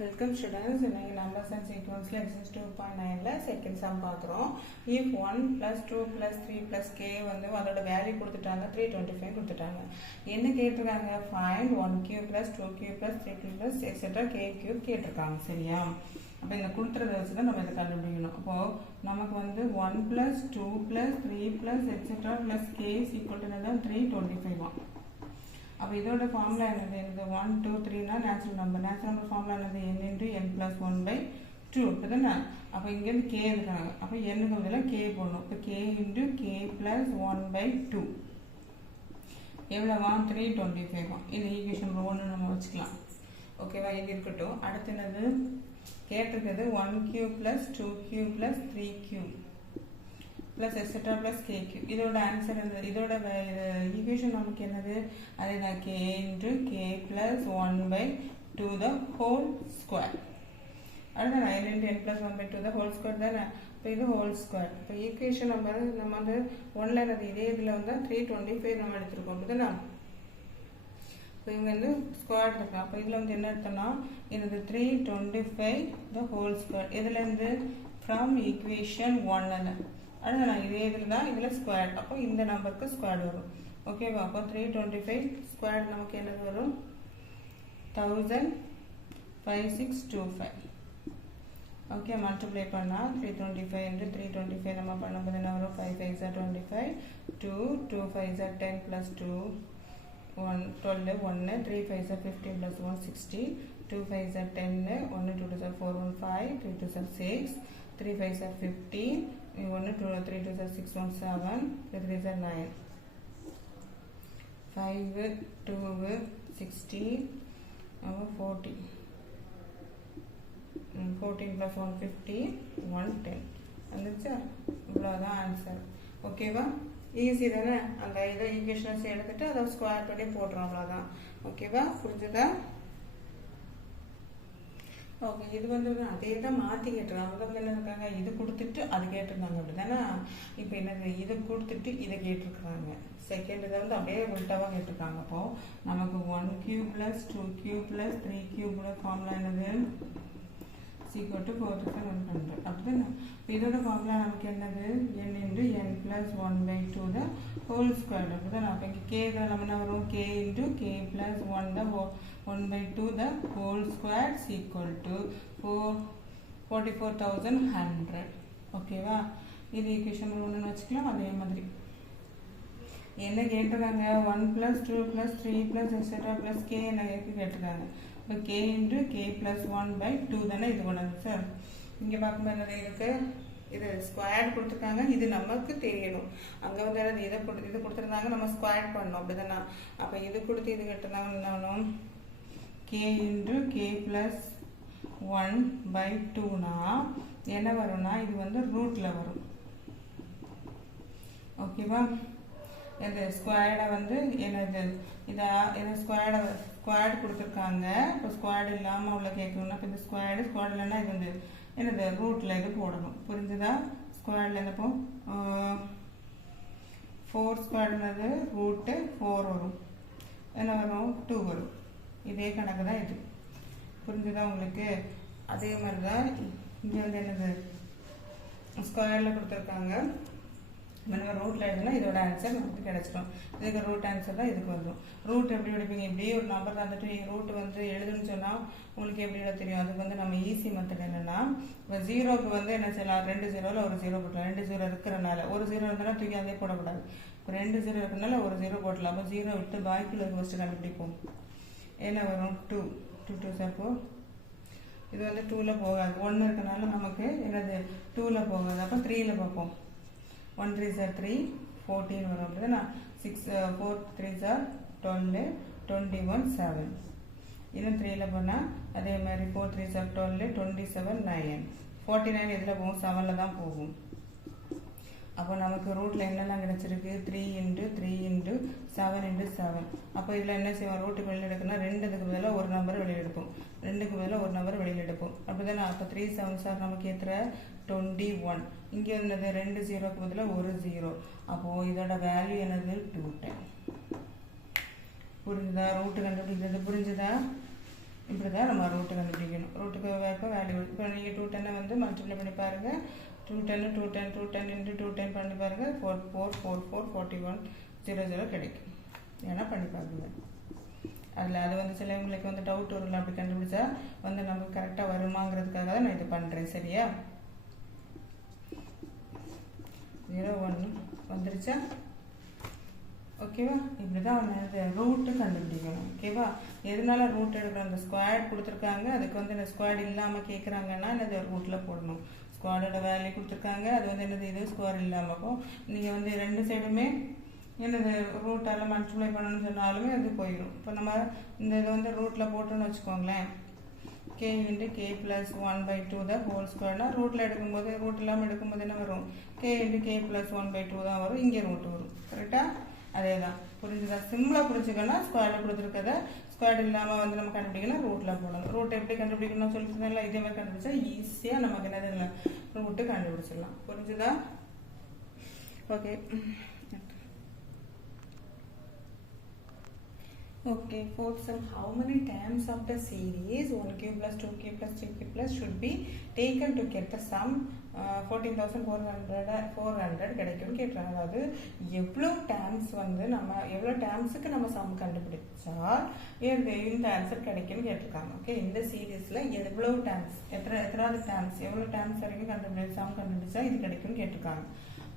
Welcome students. In numbers and sequence exercise 2.9 second sum பார்க்கிறோம். If 1 plus 2 plus 3 plus k வந்து அதோட value கொடுத்துட்டாங்க 325 கொடுத்துட்டாங்க. என்ன கேட்டிருக்காங்க? Find 1 cube plus 2 cube plus 3 cube plus etc. k cube கேட்டிருக்காங்க. சரியா? அப்ப இந்த கொடுத்துறத வச்சு தான் நம்ம இத கண்டுபிடிக்கணும். அப்போ நமக்கு வந்து 1 plus 2 plus 3 plus etc. plus k is equal to 325. अब இதோட ஃபார்முலா என்னது? இந்த 1 2 3 னா நேச்சுரல் நம்பர் ஃபார்முலா என்னது? n into n plus 1 by 2 அப்படிதானே? அப்ப இங்க இருந்து k எடுக்கறாங்க. அப்ப n க்கு பதிலா k போடணும். அப்ப k into k plus 1 by 2 எவ்வளவு? 325. இது ஈக்குவேஷன் நம்பர் 1 நம்ம வச்சுக்கலாம். ஓகேவா? இது இருக்கட்டும். அடுத்து என்னது? கேட்டிருக்கிறது 1 cube plus 2 cube plus 3 cube plus etc plus k cube. இதோட ஆன்சர் என்ன? இதோட ஈக்குவேஷன் நமக்கு என்னது? அது நான் k into k plus 1 by 2 the whole square. அடுத்து நான் n into n plus 1 by 2 the whole square தானே? இப்போ இது whole square. இப்போ ஈக்குவேஷன் நம்ம வந்து 1ல என்னது? இதே இதில் வந்து 325 நம்ம எடுத்துருக்கோம் அப்படிதானே? இப்போ இங்கே வந்து ஸ்கொயர் எடுத்துக்கலாம். அப்போ இதில் வந்து என்ன எடுத்தோம்னா என்னது? 325 the whole square. இதுலேருந்து ஃப்ரம் ஈக்குவேஷன் 1ல அடுத்து நான் இதே இதில் தான் இதில் ஸ்கொயர். அப்போ இந்த நம்பருக்கு ஸ்கொயர் வரும். ஓகேவா? அப்போ 325 ஸ்கொயர் நமக்கு என்னது வரும்? 105625. ஓகே, மல்டிப்ளை பண்ணால் 325 into 325 நம்ம பண்ணும்போது என்ன வரும்? 5 5 are 25, 2 2 5 are 10 plus 2 1 12 1 3 5 are 15 plus 1 16 2 5 are 10 1 2 are 4 1 5 3 2 are 6 3 5 are 15 1 2 3 2 are 6 1 7 3 3 are 9 5 2 16 40 14 plus 1 15 1 10 வந்துச்சா? இவ்வளோதான் ஆன்சர். ஓகேவா? ஈஸி தானே? அந்த இதை ஈக்குவேஷன்ஸ் எடுத்துட்டு அதை ஸ்கொயர் பண்ணி போடுறோம். அவ்வளோதான். ஓகேவா? புரிஞ்சுதா? ஓகே, இது வந்து அதே தான் மாற்றி கேட்டுருக்காங்க. அவங்க வந்து என்ன இருக்காங்க? இது கொடுத்துட்டு அது கேட்டிருந்தாங்க அப்படிதானே? இப்போ என்னது? இதை கொடுத்துட்டு இதை கேட்டிருக்கிறாங்க. செகண்ட் இதை வந்து அப்படியே உல்ட்டாவாக கேட்டிருக்காங்க. அப்போது நமக்கு 1 cube plus 2 cube plus 3 cube formula என்னது? equal to 4100 அப்படிதானே? இப்போ இதோட ஃபார்முலா நமக்கு என்னது? n into n plus 1 by 2 the whole square அப்படிதானே? அப்போ இங்கே k இதில் நம்ம என்ன வரும்? k into k plus 1 the 1 by 2 the whole square is equal to 44,100. ஓகேவா? இது ஈக்குவேஷன் 1 வச்சுக்கலாம். அதே மாதிரி என்ன கேட்டிருக்காங்க? 1 plus 2 plus 3 plus etc plus k என்ன கேட்டிருக்காங்க? இப்போ k into k plus 1 by 2 தானே இது கொண்டது சார். இங்கே பார்க்கும்போது என்ன இருக்குது? இது ஸ்கொயர் கொடுத்துருக்காங்க. இது நமக்கு தெரியணும். அங்கே வந்து என்னது? இது கொடுத்துருந்தாங்க, நம்ம ஸ்கொயர் பண்ணணும் அப்படிதானே? அப்போ இது கொடுத்து இது கேட்டிருந்தாங்க என்னன்னு? k into k plus 1 by 2னா என்ன வரும்னா இது வந்து ரூட்டில் வரும். ஓகேவா? இது ஸ்கொயர்டை வந்து என்னது? இதை ஸ்கொயர்டு கொடுத்துருக்காங்க. இப்போ ஸ்கொயர்டு இல்லாமல் உள்ள கேட்கணும்னா இப்போ இந்த ஸ்கொயர்டு இல்லைன்னா இது வந்து என்னது? ரூட்டில் இது போடணும். புரிஞ்சுதா? ஸ்கொயர்டில் என்னப்போ 4 ஸ்கொயர்டுனது ரூட்டு 4 வரும். என்ன வரும்? 2 வரும். இதே கணக்கு தான் இது. புரிஞ்சுதா உங்களுக்கு? அதே மாதிரி தான் இங்கே வந்து என்னது? ஸ்கொயரில் கொடுத்துருக்காங்க. நம்ம ரூட்டில் எழுதுனா இதோட ஆன்சர் நமக்கு கிடைச்சிடும். இதுக்கு ரூட் ஆன்சர் தான் இதுக்கு வரும். ரூட் எப்படி எடுப்பீங்க? இப்படியே ஒரு நம்பர் வந்துட்டு ரூட் வந்து எழுதுன்னு சொன்னால் உங்களுக்கு எப்படி எழுத தெரியும்? அதுக்கு வந்து நம்ம ஈஸி மெத்தட் என்னென்னா, இப்போ ஜீரோக்கு வந்து என்ன செய்யலாம்? 2 0ல் ஒரு 0 போட்டலாம். 2 0 இருக்கிறனால ஒரு 0 இருந்தாலும் தூக்கி அதே போடக்கூடாது. இப்போ 2 0 இருக்கிறனால ஒரு 0 போட்டலாம். அப்போ 0 விட்டு பாக்கியில் ஃபஸ்ட்டு கண்டுபிடிப்போம். என்ன வரும்? 2 2 2 சாப்போ இது வந்து 2ல் போகாது. 1 இருக்கனால நமக்கு என்னது? 2ல் போகாது. அப்போ 3ல் பார்ப்போம். 1 3 are 3 14 வரும் அப்படிதானே? 6 4 3 are 12 21 7. இன்னும் 3ல் போனால் அதே மாதிரி 4 3 are 12 27 9 49 இதில் போகும், 7ல் தான் போகும். அப்போ நமக்கு ரூட்டில் என்னெல்லாம் கிடச்சிருக்கு? 3 into 3 into 7 into 7. அப்போ இதில் என்ன செய்வோம்? ரூட்டுக்கு வெளியில் எடுக்கணும்னா 2க்கு பதிலாக ஒரு நம்பர் வெளியில் எடுப்போம். 2க்கு பதிலாக ஒரு நம்பர் வெளியில் எடுப்போம் அப்படிதானே? அப்போ 3 7 சார் நமக்கு ஏற்றுற 21. இங்கே என்னது? 2 0க்கு பதிலாக ஒரு 0. அப்போது இதோட வேல்யூ என்னது? 210. புரிஞ்சுதா? ரூட்டு கண்டுபிடிக்கிறது புரிஞ்சுதா? இப்படி தான் நம்ம ரூட்டு கண்டுபிடிக்கணும். ரூட்டுக்கு இப்போ வேல்யூ இப்போ நீங்கள் 210 வந்து மல்டிப்ளை பண்ணி பாருங்கள். 210 210 இன்ட்டு 210 பண்ணி பாருங்கள். 44444100 கிடைக்கும். ஏன்னா பண்ணி பாருங்க. அதில் அது வந்து சிலவங்களுக்கு வந்து டவுட் வரும்ல, அப்படி கண்டுபிடிச்சா வந்து நமக்கு கரெக்டாக வருமாங்கிறதுக்காக தான் நான் இது பண்ணுறேன். சரியா? 01 வந்துருச்சா? ஓகேவா? இப்படி தான் வந்து ரூட்டு கண்டுபிடிக்கணும். ஓகேவா? எதனால ரூட் எடுக்கணும்? அந்த ஸ்கொயர் கொடுத்துருக்காங்க, அதுக்கு வந்து இந்த ஸ்கொயர் இல்லாமல் கேட்குறாங்கன்னா என்னது ரூட்டில் போடணும். ஸ்கொயரோட வேல்யூ கொடுத்துருக்காங்க, அது வந்து என்னது இது ஸ்கொயர் இல்லாமல். அப்போ நீங்கள் வந்து ரெண்டு சைடுமே என்னது ரூட்டால் மல்டிப்ளை பண்ணணும்னு சொன்னாலுமே அது போயிடும். இப்போ நம்ம இந்த இதை வந்து ரூட்டில் போட்டோன்னு வச்சுக்கோங்களேன். k into k plus 1/2 the whole square. ரூட்டில் எடுக்கும்போது ரூட் இல்லாமல் எடுக்கும்போது என்ன வரும்? k into k plus 1/2 தான் வரும். இங்கே ரூட் வரும். கரெக்டாக? அதே தான். புரிஞ்சுதா? சிம்பிளாக புரிஞ்சுக்கணும். ஸ்கொயரில் கொடுத்துருக்கத ஸ்கொயர் இல்லாமல் வந்து நம்ம கண்டுபிடிக்கணும், ரூட்டில் போடணும். ரூட் எப்படி கண்டுபிடிக்கணும்னு சொல்லிட்டுருந்தேன்ல, இதே மாதிரி கண்டுபிடிச்சா ஈஸியாக நமக்கு என்னது இல்லை ரூட்டு கண்டுபிடிச்சிடலாம். புரிஞ்சுதா? Okay. Okay, fourth sum, how many terms of the series 1q plus 2q plus 3q plus should be taken to get the sum 14,400 கிடைக்கும் கேட்குறாங்க. அதாவது எவ்வளோ டேர்ம்ஸ் வந்து நம்ம எவ்வளோ டேர்ம்ஸுக்கு நம்ம சம் கண்டுபிடிச்சா இந்த ஆன்சர் கிடைக்கும்னு கேட்டிருக்காங்க. ஓகே, இந்த சீரீஸில் எவ்வளோ டேர்ம்ஸ் எத்தனாவது டேர்ம்ஸ் எவ்வளோ டேர்ம்ஸ் வரைக்கும் சம் கண்டுபிடிச்சா இது கிடைக்கும்னு கேட்டிருக்காங்க.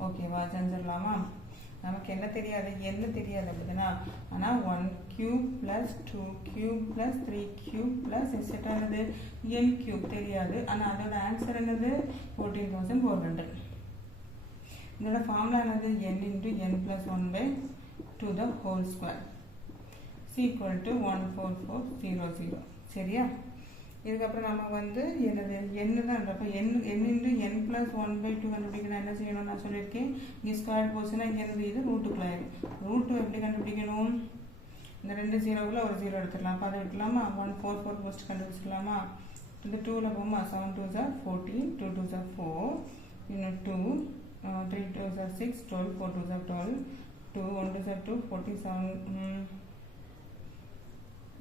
ஓகேவா? செஞ்சிடலாமா? நமக்கு என்ன தெரியாது, என்ன தெரியாது அப்படின்னா, ஆனால் 1 cube plus 2 cube plus 3 cube plus etcetera என்னது n cube தெரியாது. ஆனால் அதோட ஆன்சர் என்னது 14,400. இதோட ஃபார்முலா என்னது n into n plus 1/2 the whole square is equal to 14400. சரியா? இதுக்கப்புறம் நம்ம வந்து என்னது என்ன தான் அப்போ n into n plus 1/2 கண்டுபிடிக்கணும். என்ன செய்யணும் நான் சொல்லியிருக்கேன், இங்கே ஸ்கொயர் போச்சுன்னா இங்கே இருந்து இது ரூட்டுக்குள்ள ஆயிடும். ரூட்டு எப்படி கண்டுபிடிக்கணும்? இந்த ரெண்டு ஜீரோக்குள்ள ஒரு ஜீரோ எடுத்துடலாம். அப்போ அதை விட்டுலாமா? 144 போஸ்ட் கண்டுபிடிச்சிடலாமா? இந்த 2ல் போமா 7 2s are 14, 2 2s are 4, இன்னும் 2, 3 2s are 6, 12, 4 2s are 12, 2 1 2s are 2, 47,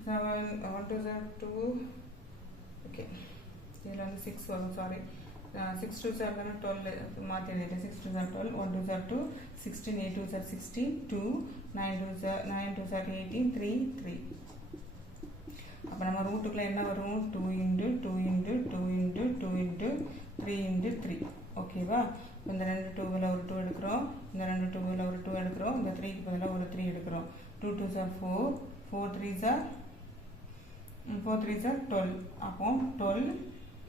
7 1 2s are 2. Okay, இதில் வந்து 6 வரும். சாரி, 6 2s are 12 மாற்றி எழுதிட்டேன். 6 2s are 12, 1 2s are 2, 16 8 2s are 16, 2 9 2s are 18, 3 3. அப்போ நம்ம ரூட்டுக்குள்ள என்ன வரும்? 2 into 2 into 2 into 2 into 3 into 3. ஓகேவா? இந்த ரெண்டு 2வில் ஒரு 2 எடுக்கிறோம், இந்த ரெண்டு 2வில் ஒரு 2 எடுக்கிறோம், இந்த 3க்கு பதிலாக ஒரு 3 எடுக்கிறோம். 2 2s are 4, 4 3s are 12. அப்போ 12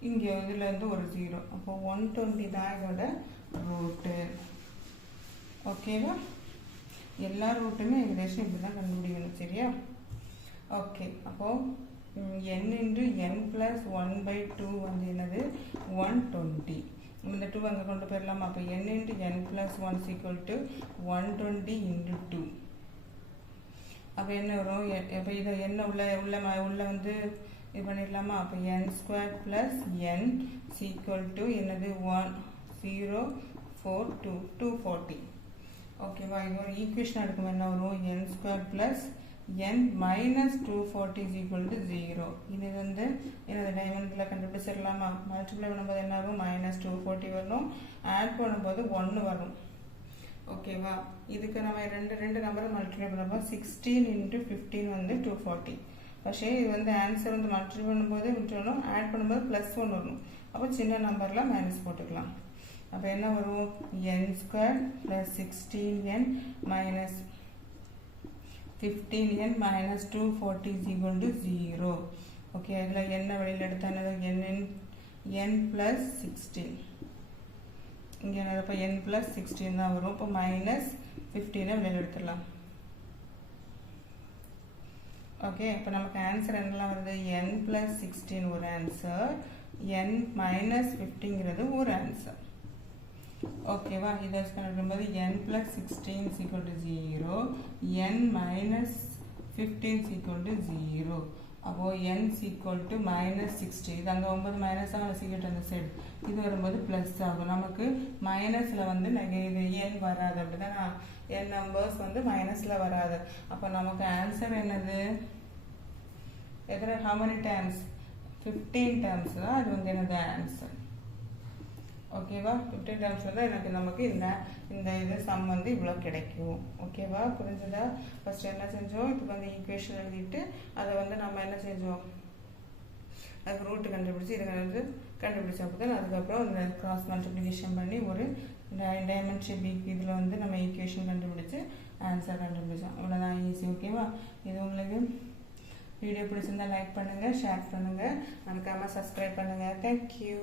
இங்கே இதில் இருந்து ஒரு 0. அப்போ 120 தான் இதோட ரூட்டு. ஓகேவா? எல்லா ரூட்டுமே ஏகதேசம் இப்படி தான் கண்டுபிடிக்கணும். சரியா? ஓகே, அப்போது n into n plus 1/2 வந்து என்னது 120. இந்த 2 அங்கே கொண்டு போயிடலாமா? அப்போ n into n plus 1 is equal to 120 into 2. அப்போ என்ன வரும்? இப்போ இதை என்ன உள்ள வந்து இது பண்ணிடலாமா? அப்போ n square plus n is equal to என்னது 1042 240. ஓகேவா? இது ஒரு ஈக்குவேஷன் எடுக்கும். என்ன வரும்? n square plus n minus 240 is equal to 0. இது வந்து என்னது டைமண்டில் கண்டுபிடிச்சிடலாமா? மல்டிப்ளை பண்ணும்போது என்ன ஆகும்? -240 வரணும், ஆட் பண்ணும்போது 1 வரும். ஓகேவா? இதுக்கு நம்ம ரெண்டு நம்பரை மல்டிப்ளை பண்ணும்போது 16 into 15 வந்து 240. പക്ഷേ இது வந்து ஆன்சர் வந்து மல்டிப்ளை பண்ணும்போது விட்டுறணும், ஆட் பண்ணும்போது +1 வரணும். அப்போ சின்ன நம்பரில் மைனஸ் போட்டுக்கலாம். அப்போ என்ன வரும்? n square plus 16n minus 15n minus 240 is equal to 0. Okay, இதில் என்ன வெளியில் எடுத்தா என்னது n plus 16. இங்கே இப்போ n plus 16 தான் வரும். இப்போ -15 வெளியில் எடுத்துடலாம். ஓகே, இப்போ நமக்கு ஆன்சர் என்னெல்லாம் வருது? n plus 16 ஒரு ஆன்சர், n minus 15ங்கிறது ஒரு ஆன்சர். ஓகேவா? இதை கண்டுபிடிக்கும்போது n plus 16 is equal to 0, n minus 15 is equal to 0. அப்போது n is equal to -60. இது அங்கே 9 மைனஸ் தான் வச்சுக்கிட்டு அந்த சைடு, இது வரும்போது ப்ளஸ் ஆகும். நமக்கு மைனஸில் வந்து இது n வராது. அப்படி தான் n நம்பர்ஸ் வந்து மைனஸில் வராது. அப்போ நமக்கு ஆன்சர் என்னது? எத்தனை how many times 15 times தான் அது வந்து என்னது ஆன்சர். ஓகேவா? 15 times தான் எனக்கு நமக்கு இந்த இது சம் வந்து இவ்வளோ கிடைக்கும். ஓகேவா? புரிஞ்சுதா? ஃபர்ஸ்ட் என்ன செஞ்சோம், இதுக்கு வந்து ஈக்குவேஷன் எழுதிட்டு அதை வந்து நம்ம என்ன செஞ்சோம், அதுக்கு ரூட்டு கண்டுபிடிச்சி இதை வந்து கண்டுபிடிச்சப்போ அதுக்கப்புறம் அந்த கிராஸ் மல்டிப்ளிகேஷன் பண்ணி ஒரு டைமென்ஷன் இதில் வந்து நம்ம ஈக்குவேஷன் கண்டுபிடிச்சி ஆன்சர் கண்டுபிடிச்சோம். இவ்வளோதான் ஈஸி. ஓகேவா? இது உங்களுக்கு வீடியோ பிடிச்சிருந்தா லைக் பண்ணுங்கள், ஷேர் பண்ணுங்கள், மறக்காமல் சப்ஸ்கிரைப் பண்ணுங்கள். தேங்க்யூ.